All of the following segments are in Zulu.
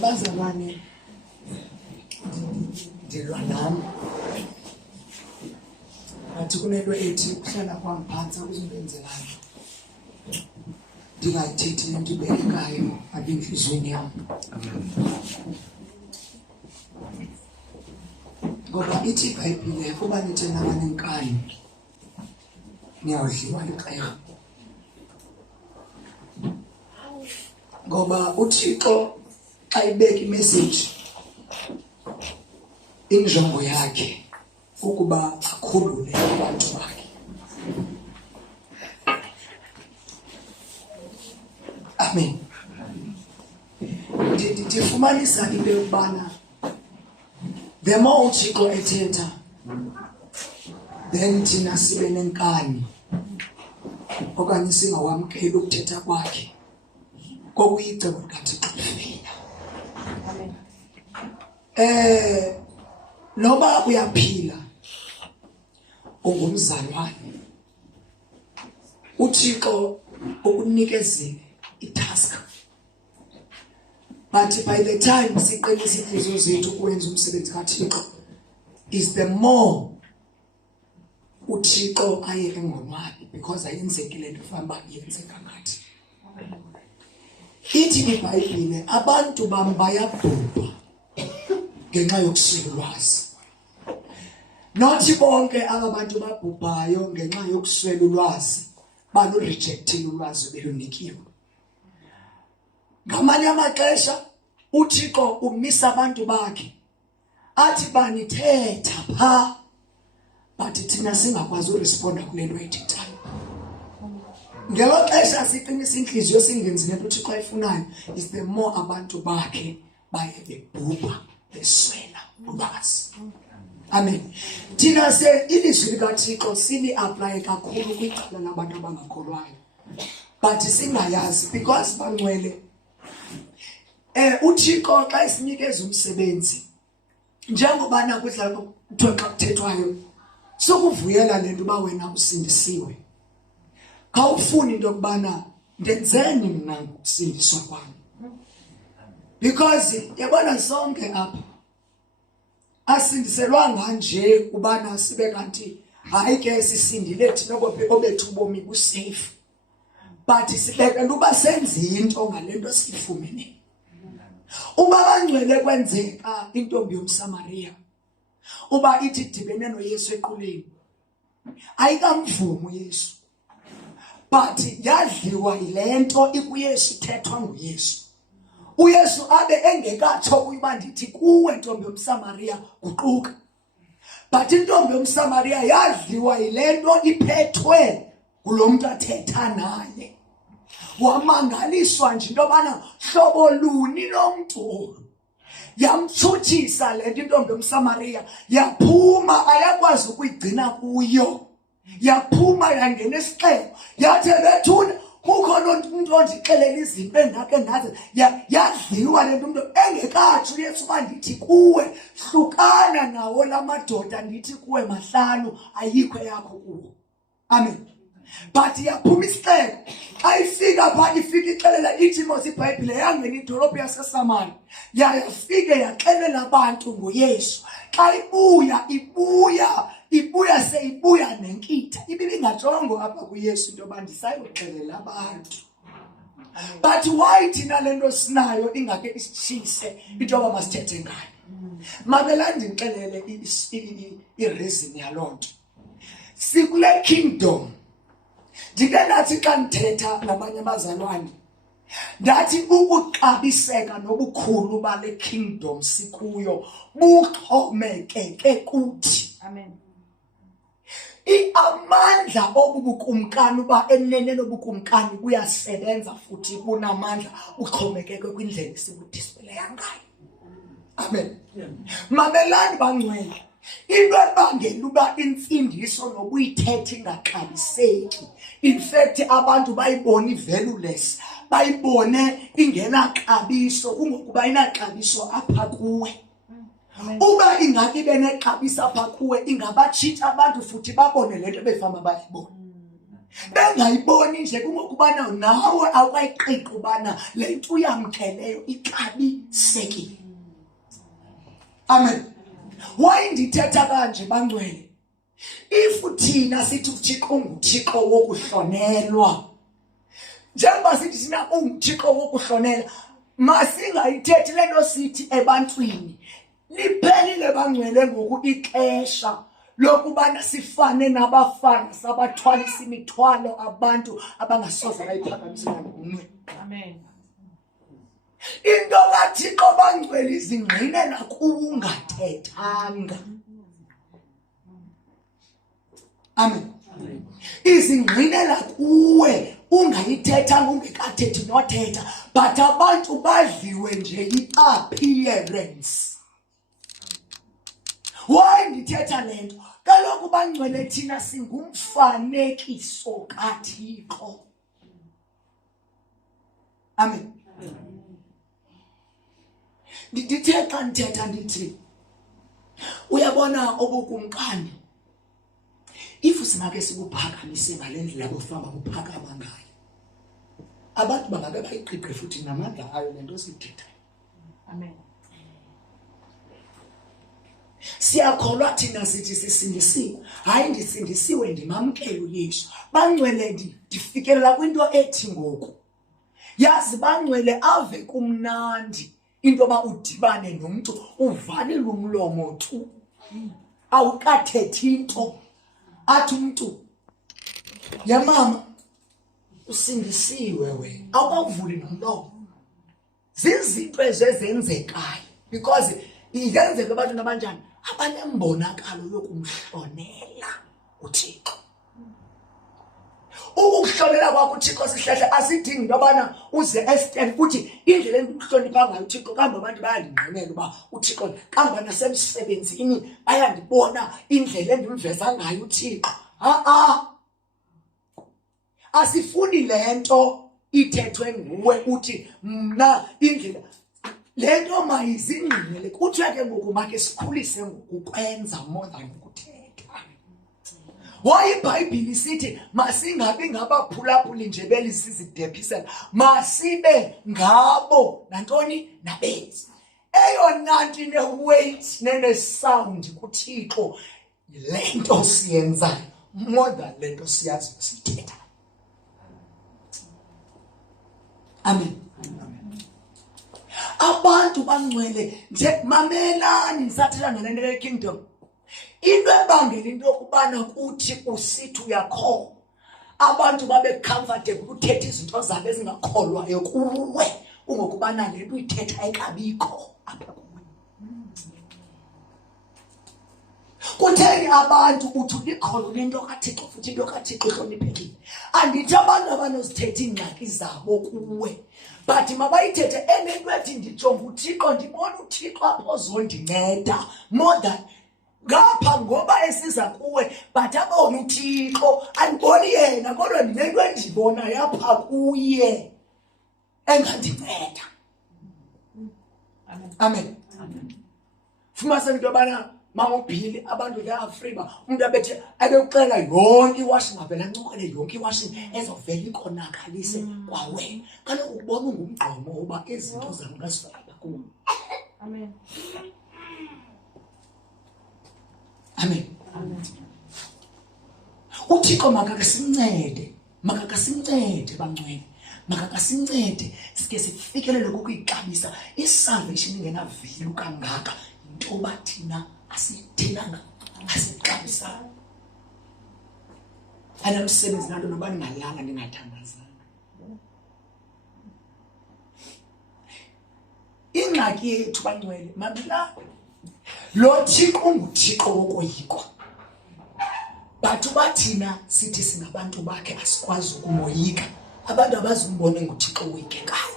Bazalwane ndilwa nami athi kunento ethi kuhlala kwami phansi akuzingenzelana ndingayithethi lento ibelekayo apha enhlizweni yami. Ngoba ithi iBhayibhile kuba nithi nabanenkani niyawudliwa liqela. Ngoba uThixo xa ibeka imessage injongo yakhe ukuba akhulule abantu bakhe. Amen. Ndifumanisa into yokubana the more uThixo ethetha then thina sibe nenkani okanye singawamkeli ukuthetha kwakhe kokuyicebo likaThixo lifina. Noba uyaphila ungumzalwane uThixo ukunikezile itask, but by the time siqinisa inhliziyo zethu ukwenza umsebenzi kaThixo is the more uThixo aye engonwabi because ayenzekile into fanele yenzeka ngathi. Ithi iBhayibhile abantu bami bayabhubha ngenxa yokuswela ulwazi. Nothi bonke abantu babhubhayo ngenxa yokuswela ulwazi balurejectile ulwazi belunikiwe. Ngamanye amaxesha uThixo umisa abantu bakhe athi banithetha pha but thina singakwazi uresponda kulento ayithethayo. Ngelo xesha siqinisa inhliziyo singenzi lento uThixo ayifunayo is the more abantu bakhe baye bebhubha beswela ulwazi. Amen. Thina se ilizwi likaThixo sili apply kakhulu kwicala labantu abangakholwayo but singayazi because bangcwele. uThixo xa isinikeza umsebenzi njengoba nakudla kuthiwa xa kuthethwayo sokuvuyela lento ba wena usindisiwe. Awufuni into yokubana ndenzeni mina ngokusindiswa kwami because yabona sonke apha asindiselwanga nje ubana sibe kanti hayi ke sisindile thina obethu ubomi busafe but sibeka uba senze into ngalento sifumene. Uma bangcwele kwenzeka intombi yomSamaria uba ithi dibene noYesu equleni ayikamvumo uYesu but yadliwa ilento ikuYesu ithethwa nguYesu. uYesu abe engekatsho kuyiba ndithi kuwe ntombi yomSamaria guquka but intombi yomSamaria yadliwa ilento iphethwe kulomuntu athetha naye. Wamangaliswa nje into bana hlobo luni lomuntu yamthuthisa lento intombi yomSamaria yaphuma ayakwazi ukuyigcina kuyo yaphuma yangena esixeko yathi bethuna kukhona umuntu ondixelela izinto endake ndazi yadliwa lento umuntu engekathi uYesu bandithi kuwe hlukana nawo lamadoda ndithi kuwe mahlanu ayikho yakho kuwo. Amen. But yaphuma isixeko ayifika pha ifika ixelela iThimothi iBhayibhile yangena idolophu yaseSamari yafike yaxelela abantu ngoYesu. Xa ibuya seyibuya nenkitha ibingajongo apha kuYesu into bandisayoxelela abantu. But why thina lento sinayo ingake isitshise into abamasithethe ngayo. Mabela ndixelele ireason yalonto. Sikule kingdom ndike nathi xa ndithetha nabanye abazalwane ndathi ukuxabiseka nobukhulu bale kingdom sikuyo buxhomekeke kuthi. Amen. Amandla obubukumkani uba enene lobukumkani buyasebenza futhi bunamandla uxhomekeke kwindlela esibudisplaya ngayo. Amen. Mamelani bangcwele into ebangela uba imfundiso nokuyithetha ingaxabiseki. In fact abantu bayibona ivalueless bayibone ingenaxabiso kungokuba inaxabiso apha kuwe. Uba ingaki benexabiso apha kuwe ingabatshitha abantu futhi babone lento befama bayibona. bengayiboni nje kungokubana nawe awukayiqiqi ubana le nto uyamkeleyo ixabisekile. Amen. Why ndithetha kanje bangcwele? If thina sithi uThixo unguThixo wokuhlonelwa, njengoba sithi thina unguThixo wokuhlonela, masingayithethi le nto sithi ebantwini. Liphelile bangcwele ngoku ixesha lokubana sifane nabafana sabathwalisa imithwalo abantu abangasoze bayiphakamisela ngumnwe. Amen. Into kaThixo bangcwele izingqinela kungathethanga. Amen. Izingqinela kuwe ungayithethanga ungekathethi nothetha, but abantu badliwe nje i-appearance. Why ndithetha lento? Kaloku bangcwele thina singumfanekiso kaThixo. Amen. Ndithe xa ndithetha ndithi uyabona obukumkani, if simake sibuphakamise ngale ndlela bofamba buphakama ngayo, abantu bangake bayiqiqe futhi namandla ayo lento siyithethayo. Amen. Siyakholwa thina sithi sisindisiwe. Hayi ndisindisiwe ndimamkele uYesu. Bangcwele ndifikelela kwinto ethi ngoku. Yazi bangcwele ave kumnandi into ba udibane nomuntu uvalile umlomo tu. Awukathethi into. Athi umuntu, ya mama usindisiwe wena. Awukavuli nomlomo. Zizinto ezenzekayo because ingenzeka abantu nabanjani abanembonakalo yokumhlonela uThixo. Ukuhlonela kwakho uThixo sihlahla asidingi into abana uze estand futhi indlela endihlonipha ngayo uThixo kambe abantu bayandingqinela uba uThixo kambe nasemsebenzini bayandibona indlela endimveza ngayo uThixo. Asifuni lento ithethwe nguwe uthi mna indlela lento mayizingqinele kuthiwa ke ngoku make sikhulise ngokukwenza more than ukuthetha. Why iBhayibhile isithi masingabi ngabaphulaphuli nje belisizidephisela, masibe ngabo nantoni nabenzi. Eyona nto ine-weight nene-sound kuThixo lento siyenzayo more than lento siyaziyo siyithetha. Amen. Abantu bangcwele nje mamelani nisathetha nalento ye-kingdom. Into ebangela into yokubana kuthi usithi uyakholwa abantu babe comfortable uthetha izinto zabo ezingakholwayo kuwe ungokubana le nto uyithetha ayikabikho apha kuwe. Kutheni abantu uthi ulikholwa lento kaThixo futhi into kaThixo ihloniphekile? Andithi abantu abanozithetha iingxaki zabo kuwe, but mabayithethe enento ethi ndijonga uThixo ndibona uThixo apho ozondinceda more than ngapha ngoba esiza kuwe but abona uThixo andiboni yena kodwa ndinento endibona yapha kuye engandinceda. Amen. Fumanise into yobana mawubhili abantu le-Afrika umuntu abethe abekuxela yonke iwashing avele ancokele yonke iwashing ezovela ikonakalise kwawe. Kaloku ukubona ungumgqomo uba izinto zam ngazifaka apha kuwe. Amen. Amen. uThixo makakasincede bangcwele, makakasincede sike sifikelele ukuyixabisa isalvation ingenavelu kangaka into bathina asiyithelanga asixabisa. Anamsebenzi nanto noba ningalala ningathandazana. Ingxaki yethu bangcwele mamela lo Thixo unguThixo wokoyikwa, bathu bathina sithi singabantu bakhe asikwazi ukumoyika. Abantu abazumbone nguThixo woyikekayo.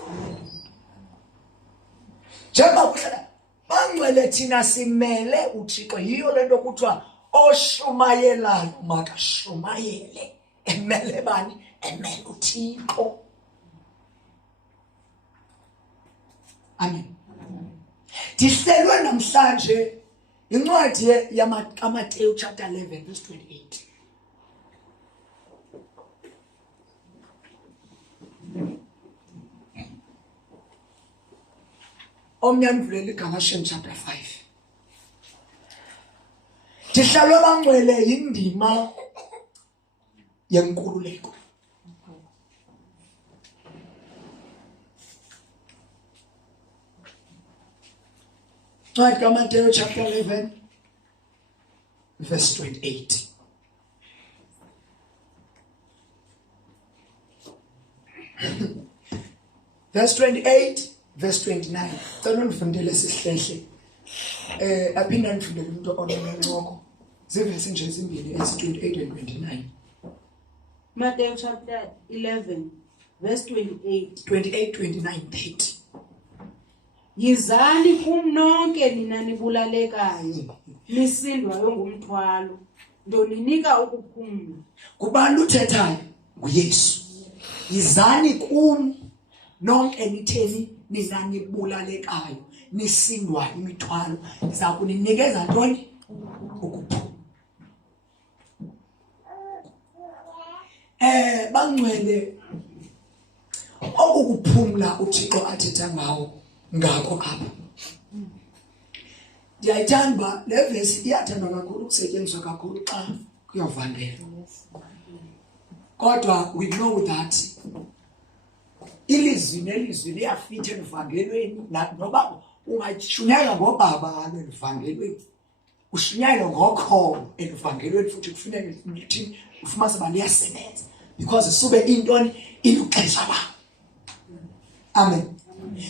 Njengoba kuhlala bangcwele thina simele uThixo, yiyo lento kuthiwa oshumayelayo makashumayele. Emele bani? Emele uThixo. Amen. Ndihlelwe namhlanje incwadi kaMateyu chapter 11 verse 28. omnyandvulela iGalatians chapter 5. Dihlalwe bangcwele indima yenkululeko. Right, Matthew chapter 11 verse 28. Verse 28, verse 29. Don't ngifundele sihlehle. Aphinda ngifundele umuntu ononcoko. Zivese nje ezimbili esi 28 and 29. Matthew chapter 11 verse 28. 28, 29, 30. Yizani kum nonke nina nibulalekayo nisindwayo ngumthwalo ndoninika ukuphumla. Kubani uthethayo? nguYesu. Yizani kum nonke nitheni nina nibulalekayo nisindwa imithwalo ndiza kuninikeza ntoni? Ukuphumla. Bangcwele okukuphumla uThixo athetha ngako apha. Ndiyayithanda le verse iyathandwa kakhulu ukusetyenziswa kakhulu xa kuyovangela. Kodwa we know that ilizwi nelizwi liyafitha evangelweni noba ungashunyayelwa ngobaba evangelweni. Ushunyayelwa ngokholo evangelweni futhi kufuneka ukuthi ufumane uba liyasebenza because sube intoni iluxesha la. Amen.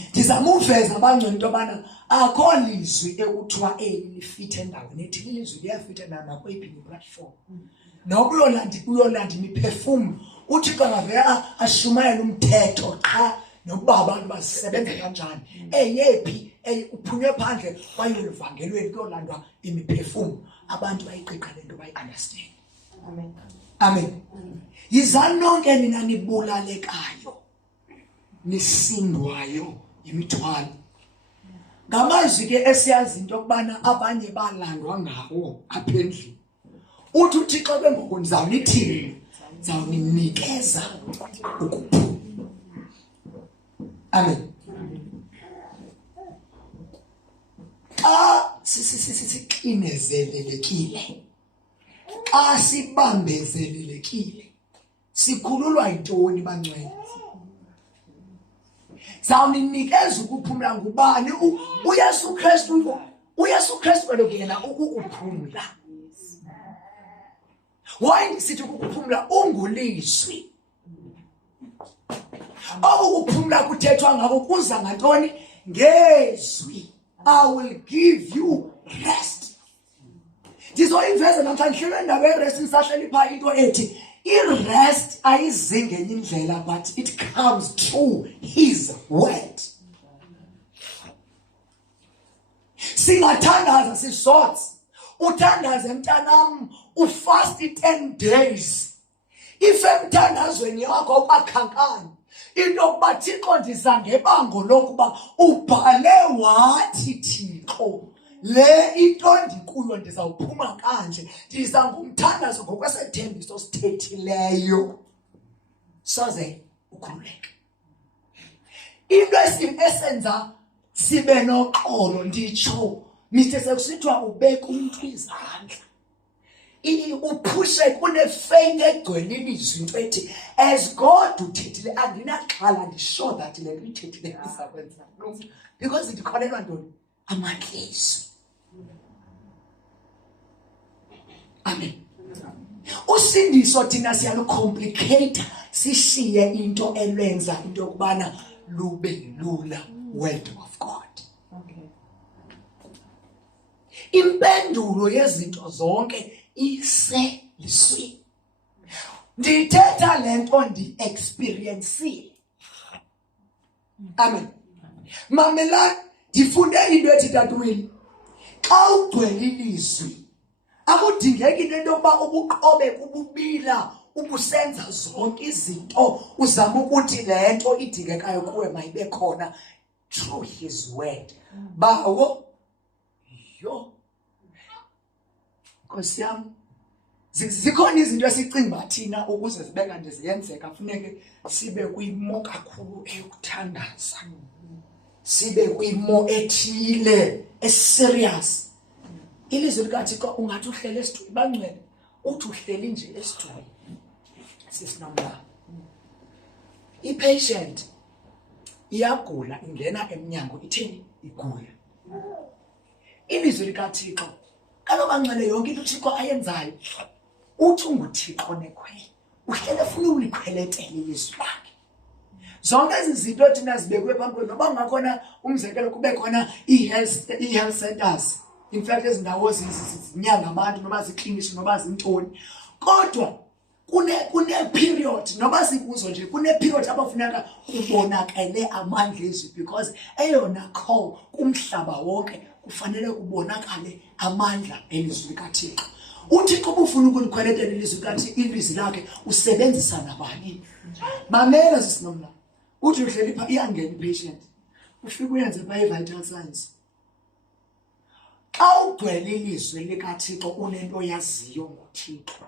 Ndizama uveza abangcwele into yobana akho lizwi ekuthiwa eli lifithe endaweni ethi ilizwi liyafitha nakweyiphi iplatform. Nokuyolanda imiphefumlo uThixo angavela ashumayele umthetho qha nokuba abantu basebenza kanjani. Eyephi uphunywe phandle kwayevangelweni kuyolandwa imiphefumlo abantu bayiqiqa lento bayi-understand. Amen. Amen. Yizani nonke nina nibulalekayo nisindwayo imithwalo. Ngamazwi ke esiyazi into yokubana abanye balandwa ngawo apha endlini. Uthi uThixo ke ngoku ndizawunithini? Ndizawunikeza ukuphumla. Amen. Xa sixinezelelekile, xa sibambezelelekile, sikhululwa yintoni bangcwele? Zawuninikeza ukuphumla ngubani? uYesu Kristu. uYesu Kristu kaloku yena ukukuphumla. Why ndisithi ukukuphumla? Ungulizwi. Okukuphumla kuthethwa ngako kuza ngantoni? Ngezwi. I will give you rest. Ndizoyiveza namhlanje hlelo ndaba yerest nisahleli pha into ethi irest ayizi ngenye indlela but it comes through his word. Singathandaza sishots. Uthandaze mntanam ufast 10 days. If emthandazweni yakho ukakhankani into yokuba Thixo ndiza ngebango lokuba ubhale wathi Thixo le into ndikuyo ndizawuphuma kanje, ndiza ngumthandazo ngokwesethembiso sithethileyo soze ukhululeke. Into esenza sibe noxolo nditsho Mr. Sekusithiwa ubeka umuntu izandla uphushe kune-faith egcwele ilizwi into ethi as God uthethile andinaxhala ndisure that le nto ithethile izakwenza because ndikholelwa ntoni? Amagezi. Amen. Usindiso thina siyalucomplicate sishiye into elenza into yokubana lube lula word of God. Okay. Impendulo yezinto zonke iselizwi. Ndithetha lento ndi-experiencile. Amen. Mamela ndifunde into ethi tatwini. Xa ugcwele ilizwi akudingeki into yokuba ubuqobe kububila ubusenza zonke izinto uzama ukuthi le nto idingekayo kuwe mayibe khona through his word. Bawo yo Nkosi yami zikhona izinto esicinga thina ukuze zibe kanti ziyenzeka kufuneke sibe kuyimo kakhulu eyokuthandaza. sibe kwimo ethile eserious. Ilizwi likaThixo ungathi uhlele esithweni bangcwele uthi uhleli nje esithweni sisinomla. I-patient iyagula ingena emnyango ithini igula. Ilizwi likaThixo kaloku bangcwele yonke into uThixo ayenzayo uthi unguThixo nekhwele uhlele ufuna ulikhweletele ilizwi lakhe. Zonke ezi zinto thina zibekwe phambi noba ngakhona umzekelo kube khona i-health centers, in fact ezindawo zinyanga abantu noba ziklinishi noba zintoni, kodwa kune period noba sikuzo nje kune period abafuneka kubonakele amandla ezwi, because eyona call kumhlaba wonke kufanele kubonakale amandla elizwi likaThixo. uThixo ubufuna ukulikhweletela ilizwi likaThixo ilizwi lakhe usebenzisa nabani. Mamela sisinomla uthi uhleli pha iyangena i-patient ufike uyenze pha i-vital signs. Xa ugcwele ilizwi likaThixo unento yaziyo ngoThixo,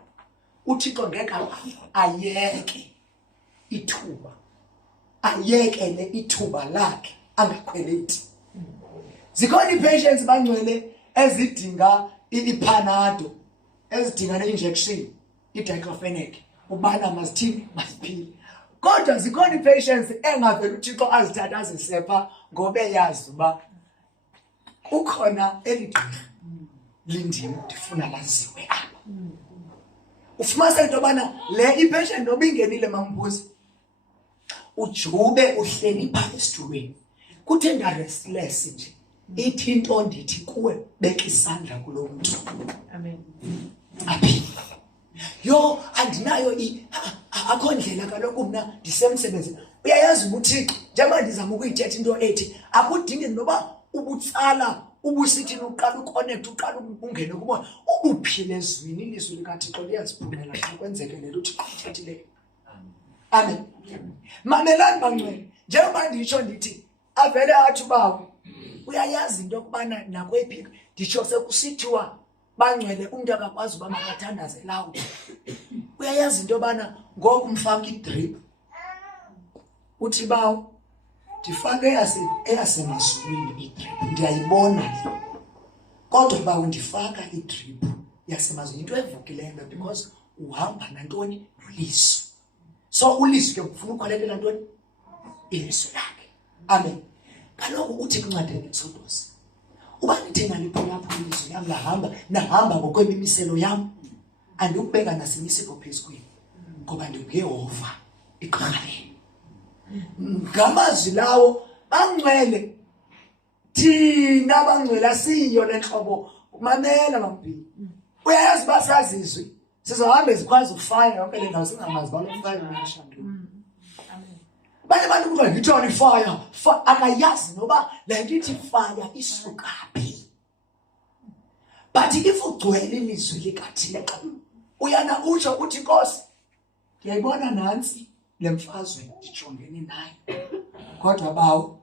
uThixo ngeke ayeke ithuba, ayekele ithuba lakhe angakhweleti. Zikhona i-patients bangcwele ezidinga ipanado, ezidinga ne-injection, i-diclofenac, ubana mazithini maziphile. Kodwa zikhona i-patients engavela uThixo azithatha azisepha ngoba eyazi uba ukhona elidinga lindim ndifuna laziwe apha. Ufumanise into yobana le i-patient noba ingenile mambuzi ujube uhleli phaa esitulweni kuthe ndarestless nje ithi into ndithi kuwe beka isandla kulo mntu. Amen. Aphile. Yo andinayo akho ndlela kaloku mna ndisemsebenzini. Uyayazi ubuThixo njengoba ndizama ukuyithetha into ethi akudingi noba ubutsala ubusithini uqala uconnect uqala ungene kubona ubuphile ezwini ilizwi likaThixo liyaziphumela xa kwenzeke le uThixo uthethileyo. Amen. Mamelani bangcwele njengoba nditsho ndithi avele athi bawo uyayazi into yokubana nakwephi nditsho sekusithiwa bangcwele umuntu akakwazi uba makathandaze lawo. Uyayazi into yobana ngoku umfaka idrip uthi bawo ndifake eyasemazulwini idrip ndiyayibona le, kodwa bawo ndifaka idrip yasemazulwini into evukileyo because uhamba nantoni nolizwi. So ulizwi ke ufuna ukhwelelela ntoni ilizwi lakhe. Amen. Kaloku uthi kuncedele Exodus uba nithi nalipholapho ilizwi yam nahamba ngokwemiselo yam andikubeka nasimiselo phezu kwenu ngoba ndinguyehova iqaleni. Ngamazwi lawo bangcwele thina bangcwela siyo le nhlobo. Mamela mampili uyayazi basazizwi sizohamba zikwazi ukufaya yonke le ndawo singamazi balofaya ngishandulo. Banye abantu kuthiwa yithoni fire akayazi noba le nto ithi fire isukaphi. But if ugcwele ilizwi likaThixo uyana utsho uthi Nkosi ndiyayibona nantsi le mfazwe ndijongene nayo, kodwa bawo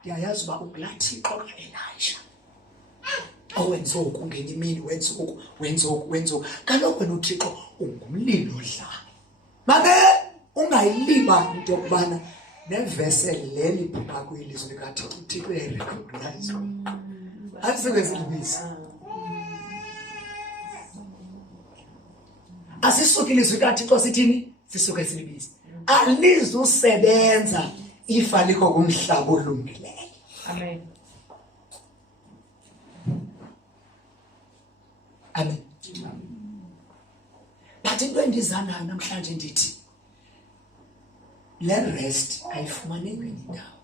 ndiyayazi uba ungulaa Thixo kaElisha owenze oku ngenye imini wenze oku. Kaloku wena uThixo ungumlilo odlayo. Mabe ungayilibali into yokubana neveseli le liphuma kwilizwi likaThixo uThixo uyayirecognize. Asisebenzilibisi asisuke ilizwi likaThixo sithini sisuke silibisi. Alizusebenza ifa liko kumhlaba olungileyo. Amen. Amen. But into endiza nayo namhlanje ndithi le rest ayifumaneki kwenye indawo,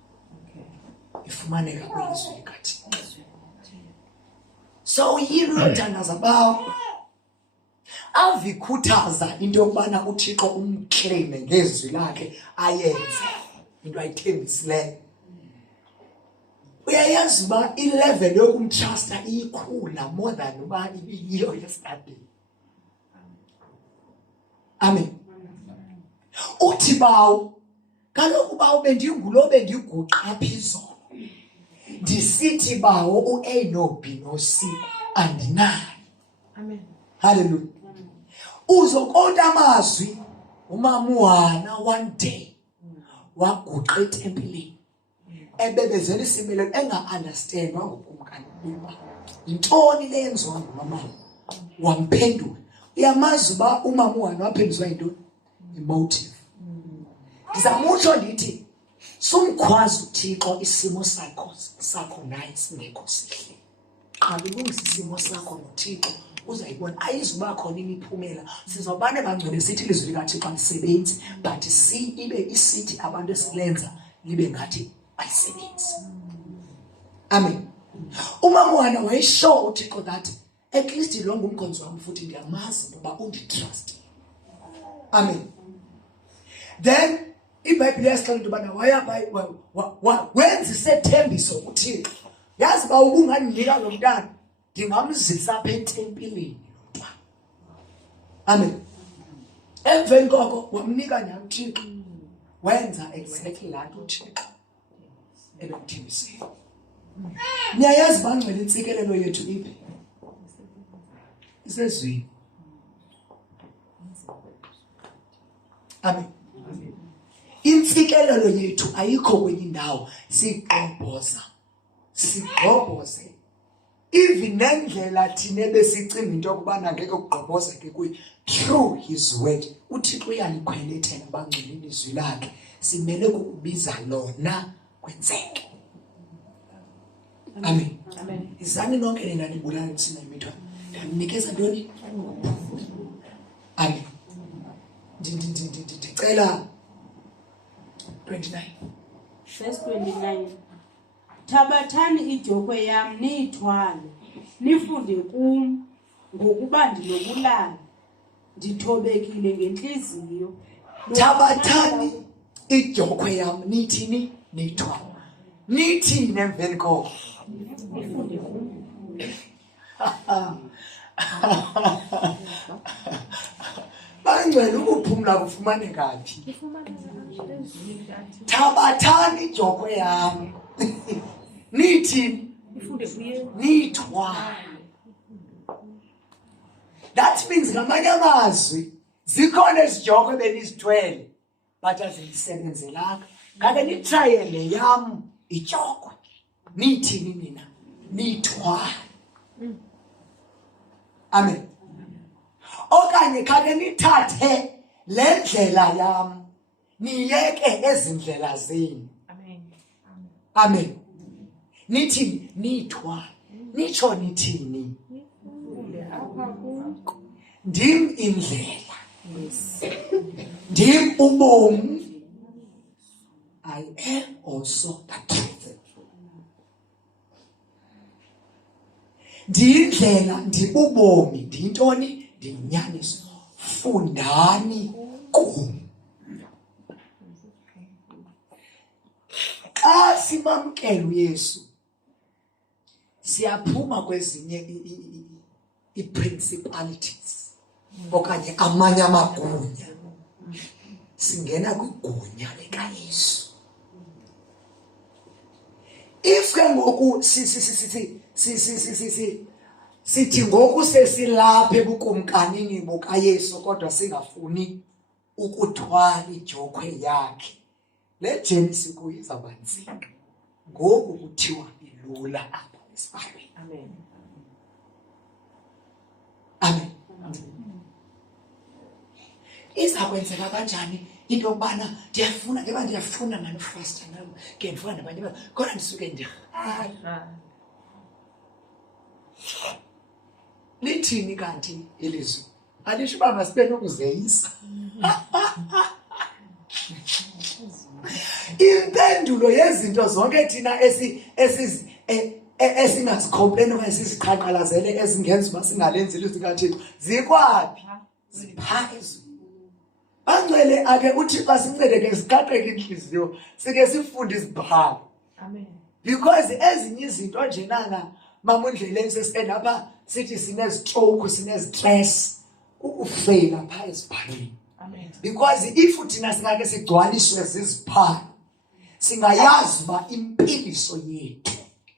ifumaneka kwilizwi likaThixo. So yilo thandaza bawo avikhuthaza into yokubana uThixo umclaim ngezwi lakhe ayenze into ayithembisileyo. Uyayazi uba ilevel yokumtrusta iyikhula more than uba ibiyiyo yesterday. Amen. Uthi bawo kaloku bawo bendingulo bendiguqa phezulu ndisithi bawo u-A no-B no-C andinayo. Amen. Hallelujah. Uzokota amazwi umama uHana one day waguqa etempileni ebebezela isimilo enga-understandwa ngukumkani ukuba yintoni le yenziwa ngumama wamphendula. Uyamazi uba umama uhani waphenduswa yintoni? Emotive. Ndizamutsho ndithi sumkhwazi uThixo isimo sakho naye singekho sihle. Qala ulungisa isimo sakho noThixo uzayibona ayizuba khona imiphumela. Sizobane bangcwele sithi ilizwi likaThixo alisebenzi, but ibe isithi abantu esilenza libe ngathi ayisebenzi. Amen. Umama wena wayesho uThixo that at least lo ngumkhonzi wami futhi ndiyamazi ngoba unditrust. Amen. Then iBhayibhile yasixelela into yobana wenza isethembiso kuThixo. Yazi uba ubungandinika lo mntana ndingamzisa apha etempileni lo mntwana. Amen. Emveni koko wamnika nyani uThixo, wenza exactly laa nto uThixo ebemthembisile. Niyayazi bangcwele intsikelelo yethu iphi? Isezwini. Amen. Intsikelelo yethu ayikho kwenye indawo, sigqobhoze even nendlela thina besicimba into yokubana ngeke kugqobhozeke kuyo through his word. uThixo uyalikhwelethela bangcwele ilizwi lakhe, simele kukubiza lona kwenzeke. Amen. Amen. Izani nonke nina nibulala msina imithwa ndamnikeza ntoni? Amen. Ndicela 29 verse 29. Thabathani ijokhwe yam niyithwale, nifunde kum ngokuba ndinobulali, ndithobekile ngenhliziyo. Thabathani ijokhwe yam nithini? Niyithwale. Nithini emveni koko? Nifunde kum. Bangcwele ukuphumla kufumaneka phi? Thabathani ijokhwe yam nithini? Niyithwale. That means ngamanye amazwi zikhona izijokhwe benizithwele but azisebenzelanga. Ngake nitrayele yam ijokhwe. Nithini nina? Niyithwale. Amen. Okanye khake nithathe le ndlela yam niyeke ezindlela zenu. Amen. Amen. Nithini? Niyithwale. Nitsho nithini? Ndim indlela, ndim ubomi. I am also the truth. Ndiyindlela, ndibubomi, ndiyintoni? Ndiyinyaniso. Fundani kum. Xa simamkela uYesu siyaphuma kwezinye i-principalities okanye amanye amagunya, singena kwigunya likaYesu. If ke ngoku sithi ngoku sesilapha ebukumkanini bukaYesu kodwa singafuni ukuthwala ijokhwe yakhe, le jeni sikuyo izawuba nzima. Ngoku kuthiwa ilula apha esibhalweni. Amen. Amen. Iza kwenzeka kanjani into yokubana ndiyafuna ngeba ndiyafuna nanifasta nam ke ndifuna nabanye kodwa ndisuke ndirhala? Lithini kanti ilizwi? Alisho uba masibe nokuzeyisa. Impendulo yezinto zonke thina esingazicomplain okanye siziqhankqalazele ezingenza uba singalenzi ilizwi likaThixo zikwaphi? Ziphezulu. Bangcwele ake uThixo asincedeke siqaqeke inhliziyo sike sifunde izibhalo. Amen. Because ezinye izinto njenana mama undleleni sesienda apha sithi sinezitroke, sinezistress, ukufeyila phaa ezibhalweni. Amen. Because if thina singake sigcwaliswe zizibhalo singayazi uba impiliso yethu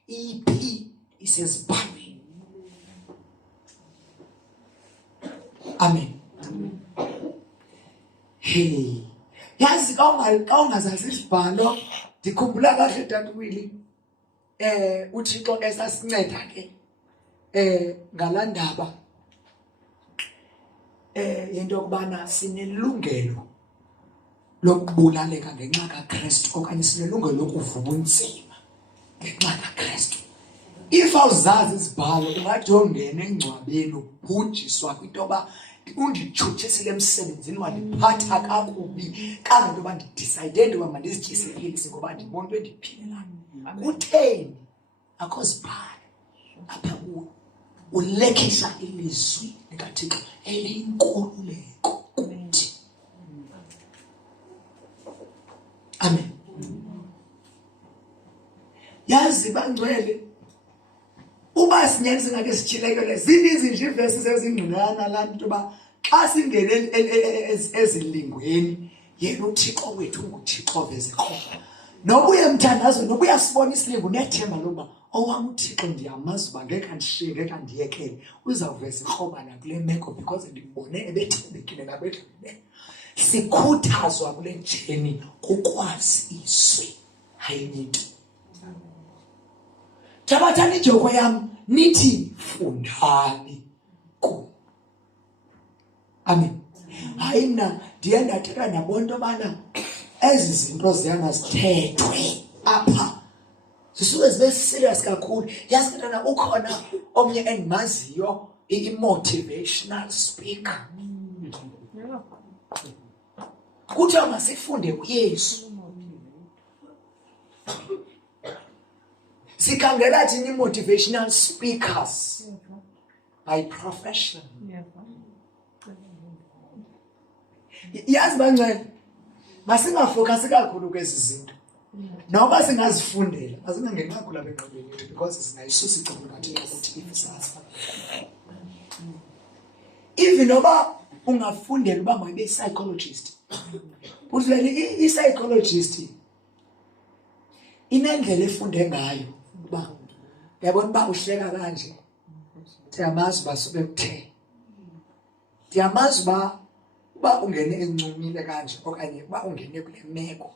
iphi isezibhalweni. Amen. Hey, yazi ka ungazazi isibhalo Ndikhumbula kahle tatomwili uThixo esasinceda ke ngalandaba into yokubana sinelungelo lokubulaleka ngenxa kaKristu okanye sinelungelo lokuvuka unzima ngenxa kaKristu. If awuzazi izibhalo ungathi ungena engcwabeni ubhujiswa kwinto yoba unditshuthisile emsebenzini wandiphatha kakubi kanganto yoba ndidicayide into yoba mandizityise iipilisi ngoba ndibona into endiphilelayo. Kutheni? Akho zibhalo apha kuwo ulekisa ilizwi likaThixo eliyinkululeko kuthi. Amen. Yazi bangcwele uba sinyani singake sityhilekele zininzi nje iivesi ezingqinana laa nto uba xa singene ezilingweni yena uThixo wethu nguThixo vezekhoba. Noba uyamthandazo noba uyasibona isilingo unethemba lokuba owam uThixo ndiyamazi uba ngeke andishiye ngeke andiyekele uzawuveza ikroba nakule meko because ndimbone ebethembekile nabedlulileyo. Sikhuthazwa kule njeni kukwazi izwi hayi into. Thabathani ijoko yam nithi fundani kum. Amen. Hayi mna ndiye ndathetha nabonto bana ezi zinto ziyana zithethwe apha zisuke zibe serious kakhulu. Yazi mntana ukhona omnye endimaziyo i-motivational speaker. Kuthiwa masifunde uYesu. Sikhangela thina i-motivational speakers by profession. Yazi bangcwele masingafocus kakhulu kwezi zinto. Noba singazifundela azingangeni kakhulu abengqondweni yethu because singayisusa icebo likaThixo ukuthi ifisazi. Even noba ungafundela uba mayibe i-psychologist. Uzwele i-psychologist inendlela efunde ngayo uba uyabona uba uhleka kanje ndiyamazi uba sube kuthe. Ndiyamazi uba ungene encumile kanje okanye uba ungene kule meko.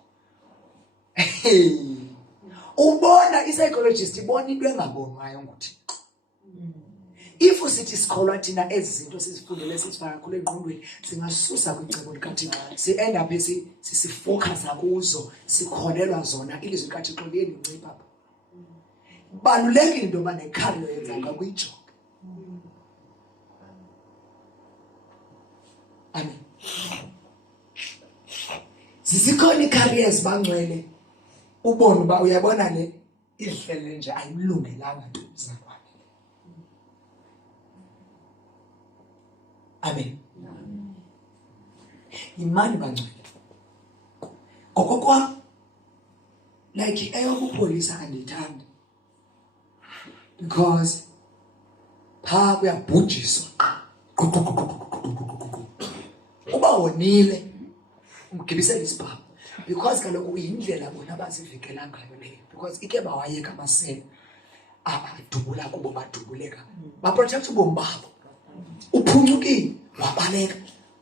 Ubona i-psychologist ibona into engabonwayo nguThixo. If sithi sikholwa thina ezi zinto sizifundele sisifaka kakhulu engqondweni singasusa kwicebo likaThixo si-end up sisifokhasa kuzo sikholelwa zona ilizwi likaThixo liyelincipha. Balulekile into yoba nekhariyo yenzeka kuyijonge. Amen. Zizikhona ii-careers bangcwele ubone uba uyabona le ihlele nje ayimlungelanga nto mzalwane. Amen. Imani bangcwele ngokokwam like eyobupolisa andiyithandi because phaa kuyabhujiswa. Uba wonile umgibisela isibhamu because kaloku uyindlela bona abazivikela ngayo leyo because ike bawayeka amasela abadubula kubo badubuleka baprotect ubomi babo. Uphuncukile wabaleka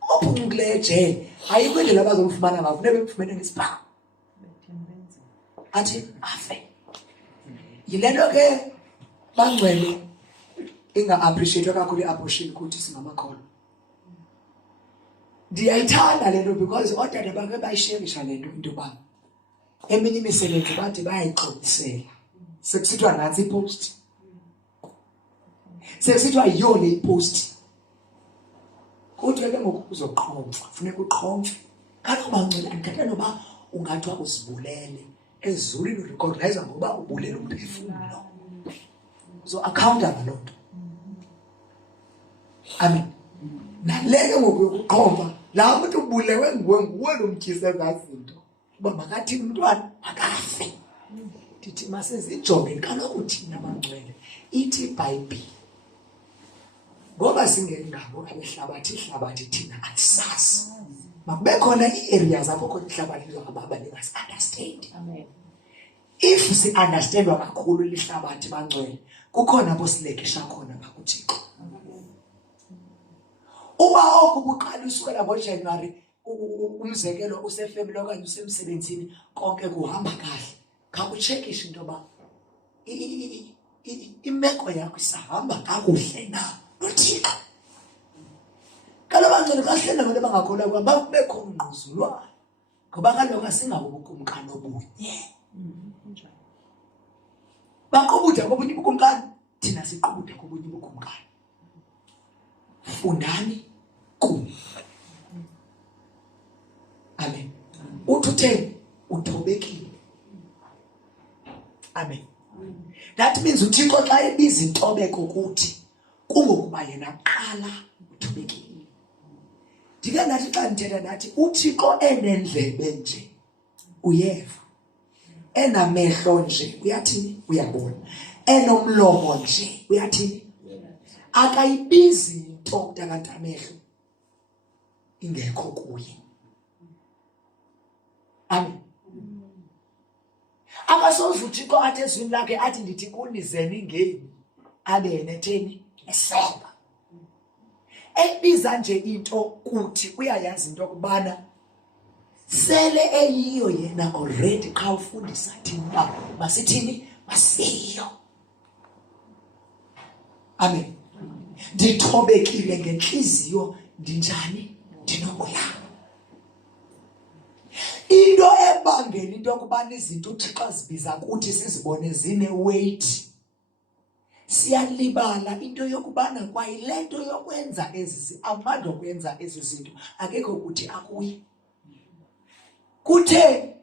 ophuncukileyo ejele ayikho indlela abazomfumana ngayo funeka bemfumene ngesibhamu athi afe. Yile nto ke bangcwele inga-appreciate kakhulu i-abortion kuthi singamakholwa. Ndiyayithanda le nto because oodade bake bayisherisha le nto into yoba eminye imisebenzi bathi bayayixolisela. Sekusithiwa nantsi iposti, sekusithiwa yiyo le iposti. Kodwa ke ngoku uzoqhomfa funeka uqhomfe. Kaloku bangcwele andithetha noba ungathiwa uzibulele ezulwini urecognise ngoba ubulele umphefumlo. Uzo-accounta ngaloo nto. Amen. Nale ngoku yokuqhomfa laa muntu ubulewe nguwe lo mtyisa ezaa zinto uba makathini umntwana makafe. Ndithi masezijongeni kaloku thina bangcwele ithi iBhayibhile ngoba singengabo abehlabathi ihlabathi thina alisazi. Makube khona ii-areas apho khona ihlabathi lizokababa lingasi-understand. If si-understandwa kakhulu lihlabathi bangcwele kukhona apho silekisha khona ngakuThixo. Uba oku buqala usukela ngoJanuwari umzekelo usefemini okanye usemsebenzini konke kuhamba kahle khawutshekishe into yoba imeko yakho isahamba kakuhle na noThixo. Kaloku bangcwele kahle nabantu abangakholwa kwaba kubekho ungquzulwano, ngoba kaloku asingabo ubukumkani obunye. Baqobutha kobunye ubukumkani, thina siqobutha kobunye ubukumkani. Fundani kum. Amen. Uthi uthobekile. Amen. That means uThixo xa ebiza intobeko kuthi kungokuba yena qala uthobekile. Ndike nathi xa ndithetha nathi uThixo enendlebe nje uyeva, enamehlo nje uyathini uyabona, enomlomo nje uyathini. Akayibizi into kanti amehlo ingekho kuye. Amen. Akasoze uThixo athi ezwini lakhe athi ndithi kunizeni ngeni abe yena etheni eseba. Ebiza nje into kuthi uyayazi into kubana sele eyiyo yena already xa ufundisa thini ba masithini masiyo. Amen. Ndithobekile ngenhliziyo ndinjani ndinobulanga. Into ebangela into yokubana izinto uThixo azibiza kuthi sizibone zine weight, siyalibala into yokubana kwayile nto yokwenza ezi amandla okwenza ezi zinto akekho kuthi akuyi. Kuthe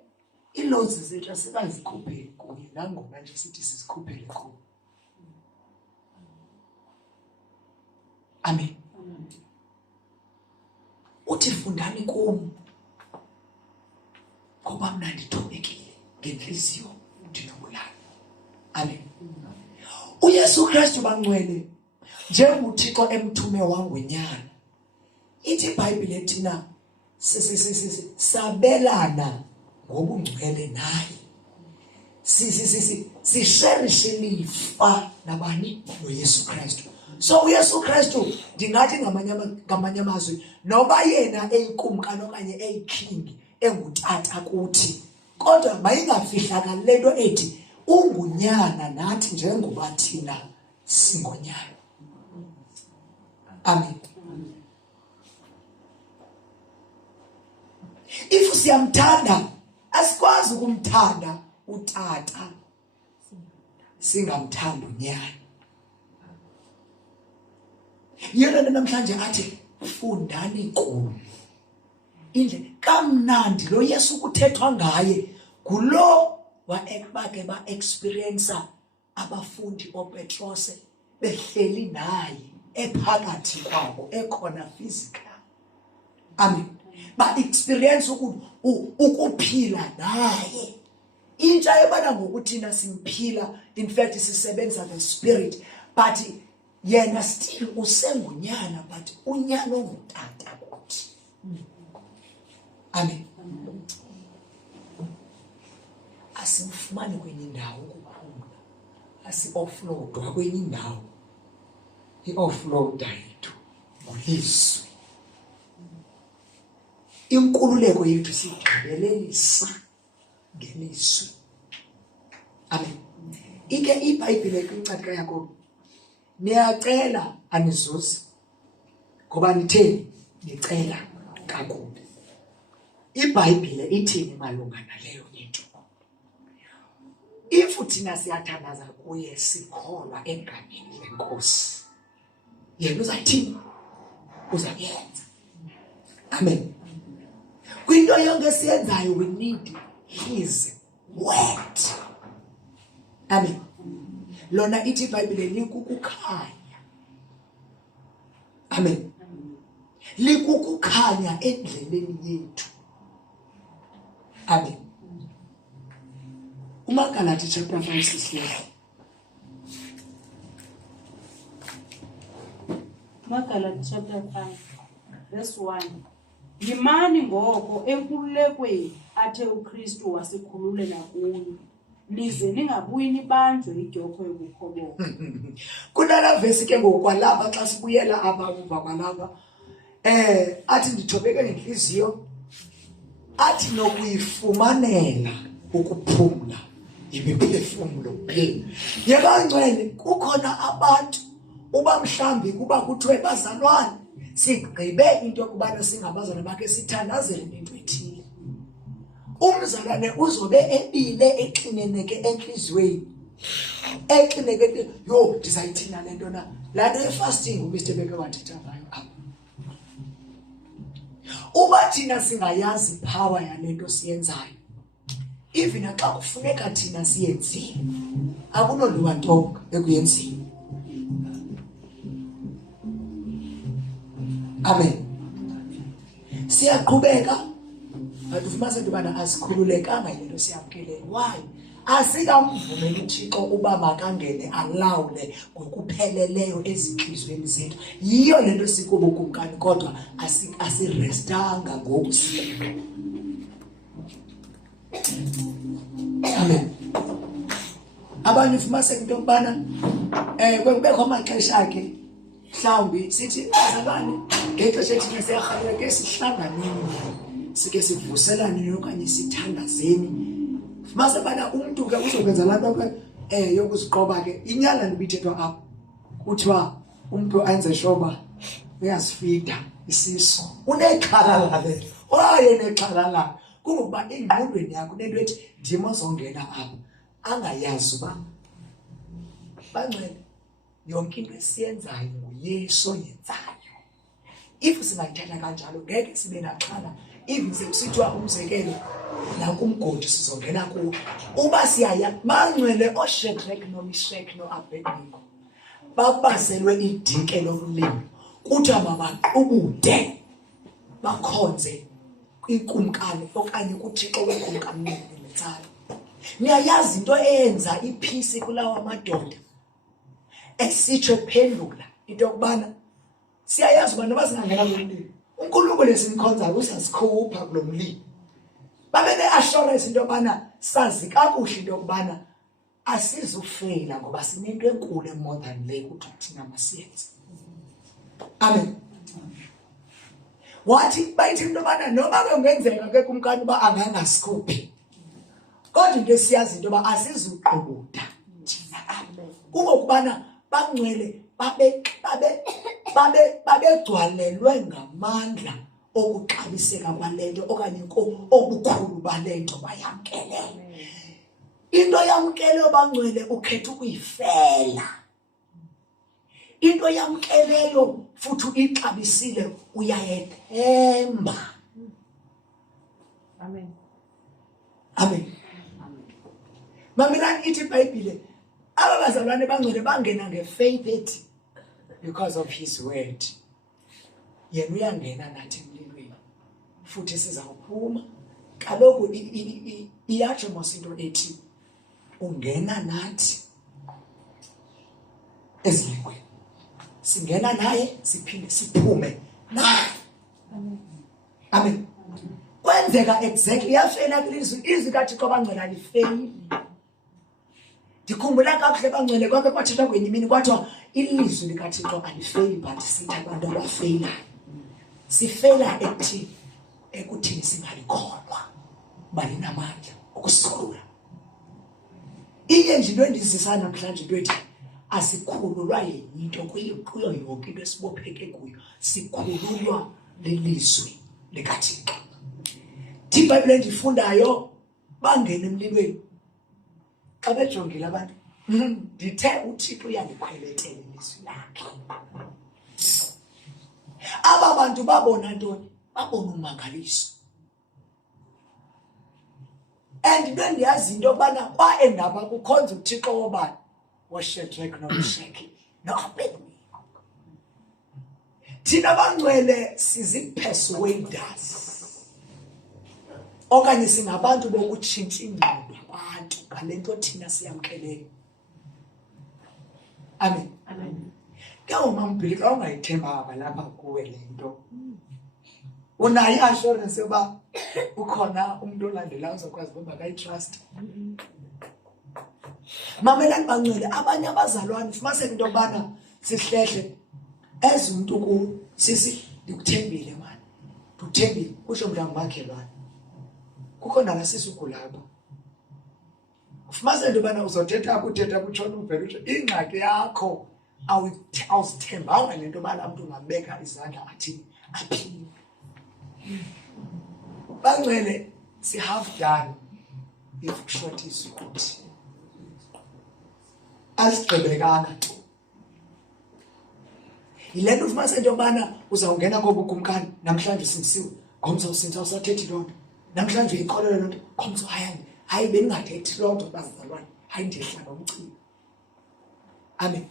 ilozi zethu asikazikhuphe kuye, nangona nje sithi sizikhuphele kuye. Amen. Uthi fundani kum ngoba mna ndithobekile ngenhliziyo ndinobulanga. Amen. uYesu Kristu bangcwele njengoThixo emthume wangonyana, ithi iBhayibhile thina sabelana ngobungcwele naye, sisherishe lifa nabani noYesu Kristu. So uYesu Kristu ndingathi ngamanye amazwi noba yena eyikumkani okanye eyiking engutata kuthi, kodwa mayingafihlakali lento ethi ungunyana nathi njengoba thina singonyana. Amen. If siyamthanda, asikwazi ukumthanda utata singamthanda unyana. Yena namhlanje athi fundani kum. Indle kamnandi lo Yesu kuthethwa ngaye ngulo bake ba experience abafundi oPetrose behleli naye ephakathi kwabo ekhona physical. Amen. Ba experience ukuphila naye. Intsha ebana ngokuthina simphila, in fact sisebenza the spirit, but yena still usengunyana, but unyana ongutata kuthi. Amen. Asimfumani kwenye indawo ukuphumla, asi-offloadwa kwenye indawo. I-offloada yethu ngulizwi. Inkululeko yethu sigqibelelisa ngelizwi. Amen. Ike iBhayibhile kwincwadi kaYakobo niyacela anizuzi ngoba nitheni nicela kakubi. iBhayibhile ithini malunga naleyo into? If thina siyathandaza kuye sikholwa egameni lenkosi, yena uzathini? Uzayenza. Amen. Kwinto yonke siyenzayo we need his word. Amen. Lona ithi iBhayibhile likukukhanya. Amen. Likukukhanya endleleni yethu. Amen. uMagalati chapter 5 sisiya. Magalati chapter 5 verse 1. Yimani ngoko enkululekweni athe uKristu wasikhululela kuyo, lize ningabuyi nibanjwe idyoko yobukhoboka. Kunala verse ke ngokwalapha xa sibuyela abavuva kwalapha athi ndithobeke ngenhliziyo, athi nokuyifumanela ukuphumla imiphefumulo kuphela. Yebangcwele kukhona abantu uba mhlambi kuba kuthiwe bazalwane sigqibe into yokubana singabazalwane bakhe sithandazele into ethile. Umzalwane uzobe ebile exineneke enhliziyweni. Exineneke yo ndizayithina lento na. La nto ye-fasting uMr Beke wathetha ngayo apha. Uba thina singayazi power yalento siyenzayo, even xa kufuneka thina siyenzile, akunoliwa nto ekuyenzini. Amen. Siyaqhubeka, but ufumana into yobana asikhululekanga yilento siyamkele. Why? Asikamvumeli uThixo uba makangene alawule ngokupheleleyo ezinhliziyweni zethu. Yiyo lento sikubo kumkani, kodwa asirestanga ngokusika. Amen. Abanye ufumase into yokubana kubekho amaxesha akhe mhlawumbi sithi azalwane ngexesha thina siyarhalela ke sihlanganeni sike sivuselane okanye sithandazeni. Mase bana umuntu ke uzokwenza laa nto ke yokuziqoba ke inyala ndibithethwa apho kuthiwa umuntu ayenze shoba uyazifida isisu unexhala lale oye nexhala la kungokuba engqondweni yakho nento ethi ndimo zongena apha angayazi uba bangcwele yonke into esiyenzayo nguYesu oyenzayo. If singayithatha kanjalo ngeke sibe naxhala. Even sekusithiwa umzekelo nakumgodi sizongena kuwo uba siyaya bangcwele oShadrach noMeshach noAbednego babaselwe idike lomlilo kuthiwa mabaqhubude bakhonze inkumkani okanye kuThixo wenkumkani netsala. Niyayazi into eyenza iphisi kulawa madoda esitsho phendula into yokubana siyayazi abantu abasingangena kulomlilo uNkulunkulu lesimkhonzayo usasikhupha kulo mlilo. Babe ne-assurance into yobana sazi kakuhle into yokubana asizufeyila ngoba sinento enkulu more than le kuthi thina masiyenze. Amen. Wathi bayithi into yobana noma kungenzeka ke kumkani uba angangasikhuphi, kodwa into esiyazi into yoba asizuqobuda thina. Kungokubana bangcwele babegcwalelwe ngamandla okuxabiseka kwalento okanye obukhulu balento bayamkele. Into yamkele bangcwele ukhetha ukuyifela. Into yamkeleyo futhi uyixabisile uyayethemba. Amen. Amen. Mamelani ithi iBhayibhile aba bazalwane bangcwele bangena ngefaith ethi because of his word yena uyangena nathi emlilweni futhi sizawuphuma. Kaloku iyatsho mos into ethi ungena nathi ezilingweni, singena naye siphinde siphume naye. Amen. Kwenzeka exactly yafela kulizwi izwi kaThixo bangcwele alifeyili. Ndikhumbula kakuhle bangcwele konke kwathethwa kwenye imini kwathiwa ilizwi likaThixo alifeyili, but sithi abantu abafeyila sifeyila ekuthini singalikholwa balinamandla ukusikhulula. Iye nje into endizisa namhlanje into ethi asikhululwa yinto kuyo yonke into esibopheke kuyo, sikhululwa lilizwi likaThixo. iBhayibhile endifundayo bangena emlilweni xa bejongile abantu ndithe uThixo uyandikhweletela ilizwi lakhe. Aba bantu babona ntoni? Babona umangaliso. And then ndiyazi into yokubana kwaendaba kukhonza uThixo wobani? WaShadrach noMeshach noAbednego. Thina bangcwele sizi-persuaders okanye singabantu bokutshintsha ingqondo abantu ngale nto thina siyamkeleyo. Amen. Amen. Ke umambhili xa ungayithembanga lapha kuwe le nto unayo i-assurance yoba ukhona umuntu olandelayo uzokwazi ukuba akayitrust. Mamelani bangcwele abanye abazalwane fumaniseke into yokubana sihlehle ezi umuntu ku sisi ndikuthembile mani ndikuthembile kusho mntu angumakhelwane kukho nala sisugulapha Ufumase into yobana uzothetha kuthetha kutshona uvele utsho ingxaki yakho awuzithembanga le nto yobana umntu ungambeka izandla athini aphile. Bangcwele si-half done if kushothisa ukuthi asigqibekanga tu. Yile nto ufumase into yobana uzawungena kobukumkani namhlanje usindisiwe ngomso usinza usathethi loo nto namhlanje uyikholelwe loo nto ngomso hayi bendingathethi loo nto bazalwane hayi ndihla nomcimbi. Amen.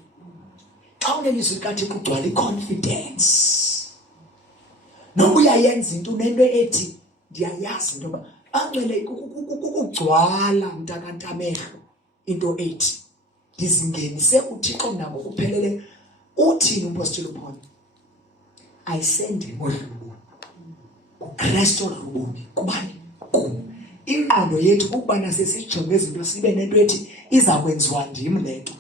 Xa unelizwi likaThixo kugcwala i-confidence noba uyayenza into unento ethi ndiyayazi into yoba Bangcwele kukugcwala mntakantamehlo into ethi ndizingenise uThixo nangokuphelele. Uthini umpostoli uPaul? Ayisende odlubuni uKristu odlubuni kubani kum. Ingqondo yethu ukubana sesijonge izinto sibe nento ethi iza kwenziwa ndim le nto.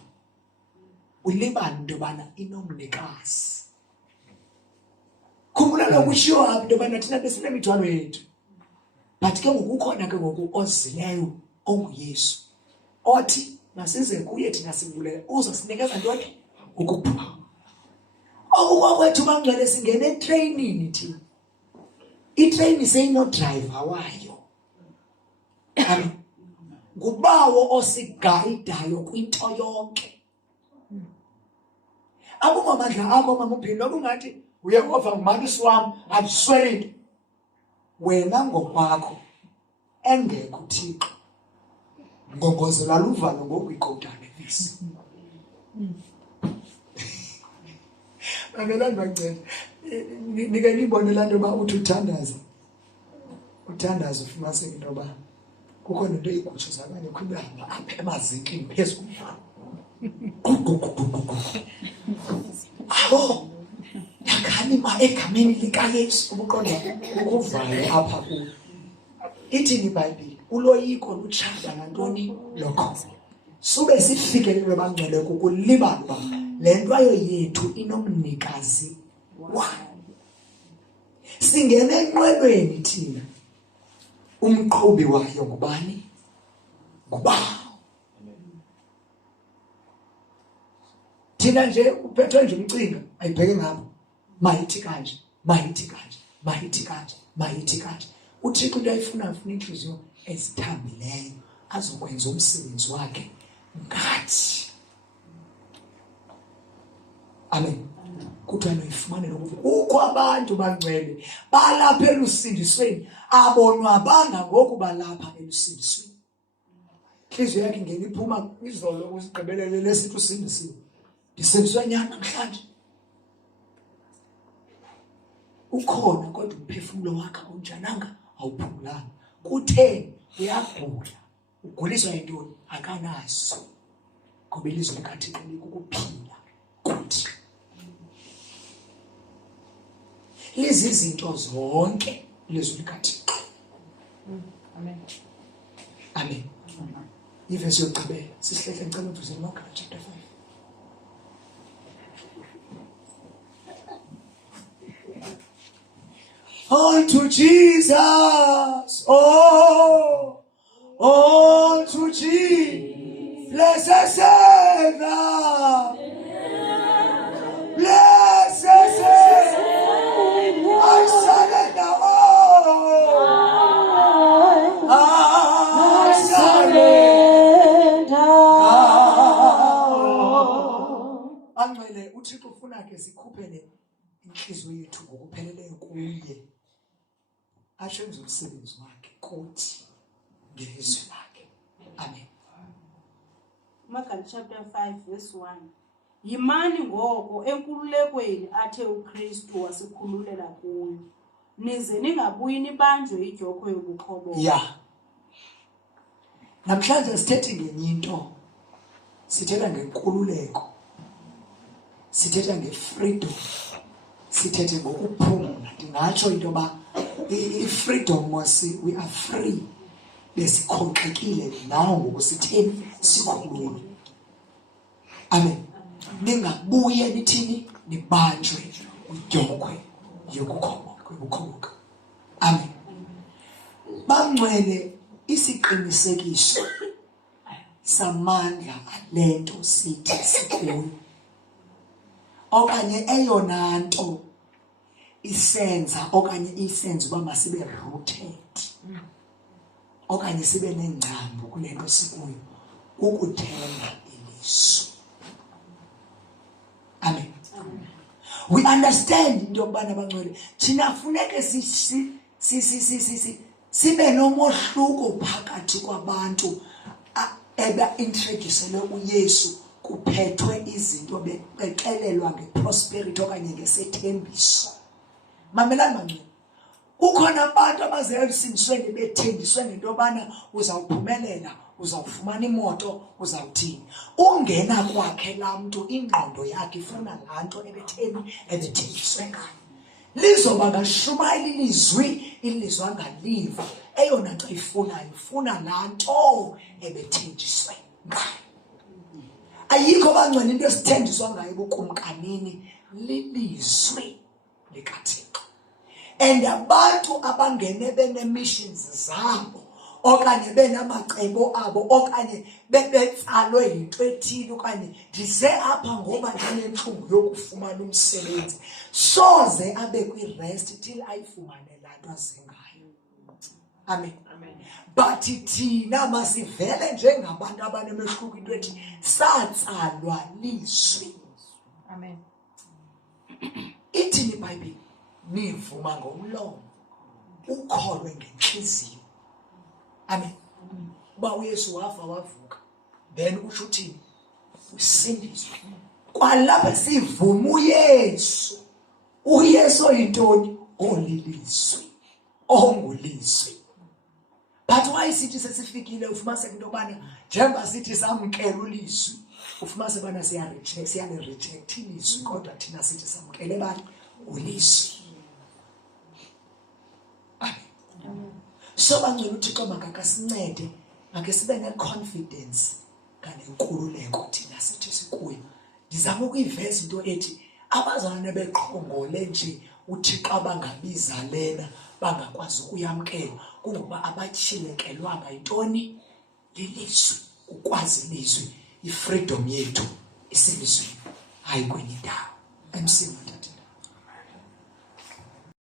Ulibala into yobana inomnikazi. Khumbula lokushiwo apho into yobana thina besinemithwalo yethu, but ke ngoku ukhona ke ngoku ozileyo onguYesu othi masize kuye thina sivulela uzosinikeza ntoni ukuphuma. Okwakwethu Bangcwele singene etreyinini thina. Itreyini seyinodrayiva wayo. Ngubawo osigayidayo kwinto yonke. Akungamandla akho mama uphinde okungathi uyekova ngumalusi wami andiswelile. Wena ngokwakho engekho uThixo ngongozela luvalo ngokuyiqodane lesi. Mamelani Bangcwele, nike nibone laa nto yoba uthi uthandaza ufumase into yoba kukho nento iigutsha zabanye kwibamba apha emazinkini phezulu. Aho, yakani ma egameni likaYesu ubuqonda ukuvale apha kuyo. Ithini iBhayibhile? Uloyiko lutshada nantoni lokho. Sube sifikelelwe Bangcwele kukulibala uba le ntwayo yethu inomnikazi wayo. Singene enqwelweni thina. Umqhubi wayo ngubani? Ngubawo. Thina nje uphethwe nje umcinga ayibheke ngapha. Mayithi kanje, mayithi kanje, mayithi kanje, mayithi kanje. uThixo into ayifuna afuna inhliziyo ezithambileyo azokwenza umsebenzi wakhe ngathi. Amen. Kuthiwa noyifumane lokhu. Ukho abantu Bangcwele balapha elusindisweni abonwabanga ngoku balapha elusindisweni. Inhliziyo yakhe ingena iphuma izolo uzigqibelele lesithi usindisiwe. Ndisindiswe nyana namhlanje. Ukhona kodwa umphefumulo wakhe awunjananga awuphumlanga. Kutheni uyagula? Uguliswa yintoni? Akanaso. Ngoba ilizwi likaThixo likukuphila kuthi. Lizizinto zonke ilizwi likaThixo. Amen. Amen. Ivesi yokugqibela sihlehle ngicela uvuse Mark chapter 5. Unto Jesus, oh, unto Jesus, blessed Savior, blessed Savior, I surrender all, I surrender all. Bangcwele uThixo ufuna ke sikhuphele inhliziyo yethu ngokupheleleyo kuye. Ashenze umsebenzi wakhe kuthi ngelizwi lakhe. Amen. Mark chapter 5 verse 1. Yimani ngoko enkululekweni athe uKristu wasikhululela kuyo. Nize ningabuyi nibanjwe idyoko yobukhobo. Yeah. Namhlanje sithethe ngenye into. Sithetha ngenkululeko. Sithetha ngefreedom. Sithethe ngokuphumla. Ndingatsho into yoba i-freedom we are free. Besikhonkxekile nawo ngokusitheni sikhululwe. Amen. Ningabuye nithini nibanjwe idyokwe yokukhoboka. Amen. Bangcwele isiqinisekiso samandla alento sithi sikuyo, okanye eyona nto isenza okanye isenza uba masibe rooted okanye sibe nengcambu kule nto sikuyo, ukuthenga ilizwi. Amen. We understand into yokubana bangcwele thina funeke sibe nomohluko phakathi kwabantu eba-introducelwe uYesu, kuphethwe izinto beqelelwa ngeprosperity okanye ngesethembiso. Mamelani bangcwele, kukhona abantu abaze emsindisweni bethembiswe ngento yobana uzawuphumelela, uzawufumana imoto, uzawuthini. Ungena kwakhe laa mntu ingqondo yakhe ifuna laa nto ebethenjiswe ngayo. Lizoba ngashumayeli ilizwi angaliva, eyona nto ifunayo ifuna laa nto ebethenjiswe ngayo. Ayikho bangcwele into esithenjiswa ngayo ebukumkanini, lilizwi likaThixo. And abantu abangene bene-missions zabo okanye benamacebo abo okanye betsalwe yinto ethile okanye ndize apha ngoba ndinentlungu yokufumana umsebenzi, soze abe kwirest till ayifumane laa nto azengayo. Amen. But thina masivele njengabantu abanemehluko into ethi satsalwa lizwi. Amen. Ithini iBhayibhile? Nivuma ngomlomo, ukholwe ngenhliziyo. Amen. Uba uYesu wafa wavuka, then usho uthini? Usindiswe. Kwalapha sivuma uYesu. uYesu oyintoni? Olilizwi, ongulizwi. But why sithi sesifikile ufumanise into yobana njengoba sithi samkela ulizwi, ufumanise bana siyale-reject ilizwi, kodwa thina sithi samkele bani? Ulizwi. So bangcwele uThixo makakasincede, make sibe ne-confidence nganenkululeko thina sithi sikuyo. Ndizama ukuyiveza into ethi abazalwane beqhongole nje uThixo abangabiza lena bangakwazi ukuyamkela, kungoba abatshilekelwanga yintoni? Lilizwi. Ukwazi ilizwi, ifreedom yethu iselizweni, hayi kwenye indawo. Emsini.